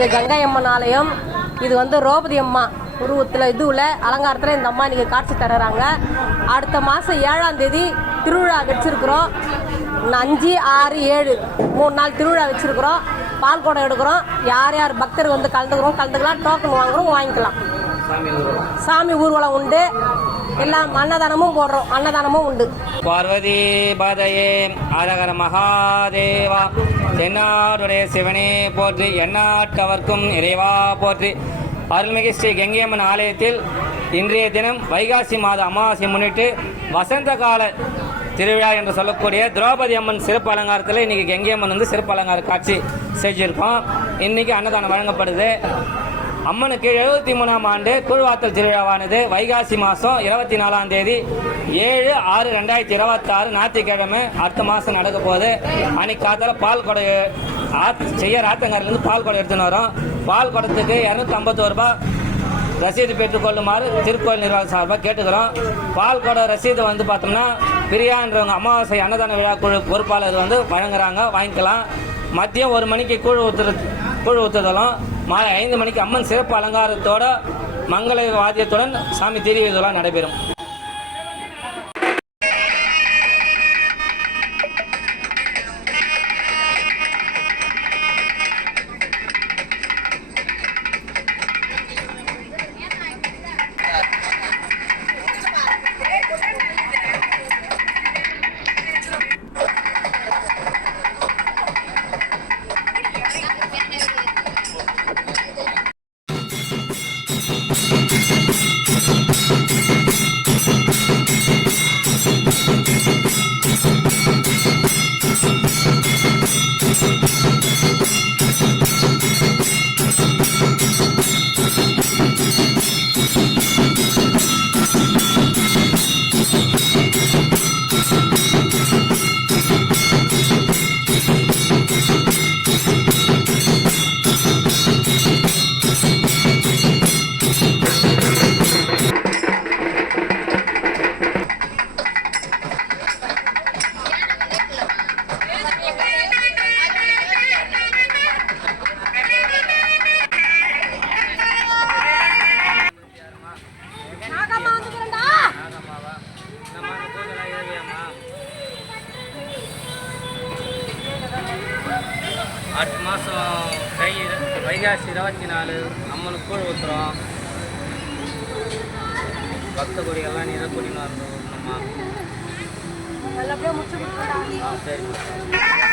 இது கங்கை அம்மன் ஆலயம். இது வந்து திரௌபதி அம்மா உருவத்தில் இதுவில் அலங்காரத்தில் இந்த அம்மா இன்றைக்கி காட்சி தர்றாங்க. அடுத்த மாதம் 7ஆம் தேதி திருவிழா வச்சுருக்குறோம். 5, 6, 7 3 நாள் திருவிழா வச்சுருக்குறோம். பால் குடம் எடுக்கிறோம். யார் யார் பக்தர் வந்து கலந்துக்கலாம். டோக்கன் வாங்குறோம், வாங்கிக்கலாம். சாமி ஊர்வலம் உண்டு. எல்லாம் அன்னதானமும் போடுறோம். அன்னதானமும் உண்டு. பார்வதி பாதையே அரகர மகாதேவா. தென்னாடுடைய சிவனே போற்றி, எந்நாட்டவர்க்கும் இறைவா போற்றி. அருள்மிகு ஸ்ரீ கங்கையம்மன் ஆலயத்தில் இன்றைய தினம் வைகாசி மாத அமாவாசை முன்னிட்டு வசந்த கால திருவிழா என்று சொல்லக்கூடிய திரௌபதி அம்மன் சிறப்பு அலங்காரத்தில் இன்றைக்கி கங்கையம்மன் வந்து சிறப்பு அலங்கார காட்சி செஞ்சுருக்கோம். இன்றைக்கி அன்னதானம் வழங்கப்படுது. அம்மனுக்கு 73ஆம் ஆண்டு கூழ்வாத்தல் திருவிழாவானது வைகாசி மாதம் 24ஆம் தேதி 7/6/2026 ஞாயிற்றுக்கிழமை அடுத்த மாதம் நடக்க போகுது. அன்னைக்கு காத்தால பால் கொடை செய்ய ஆத்தங்கரிலிருந்து பால் கொடை எடுத்துன்னு வரோம். பால் குடத்துக்கு 251 ரூபாய் ரசீது பெற்றுக்கொள்ளுமாறு திருக்கோயில் நிர்வாக சார்பாக கேட்டுக்கிறோம். பால் கொடை ரசீது வந்து பார்த்தோம்னா பிரியான்றவங்க அமாவாசை அன்னதான விழா குழு பொறுப்பாளர் வந்து வழங்குறாங்க, வாங்கிக்கலாம். மதியம் 1 மணிக்கு கூழ் ஊற்றுதலும், மாலை 5 மணிக்கு அம்மன் சிறப்பு அலங்காரத்தோட மங்கள வாத்தியத்துடன் சாமி திரிவிழா நடைபெறும். அடுத்த மாதம் வைகாசி 24 அம்மனுக்கு கூழ் ஊற்றுறோம். பக்த கொடிகள்லாம் நீரை கூட்டின்னு வரணும். நம்ம நல்லபடியாக முடிச்சு. சரிம்மா.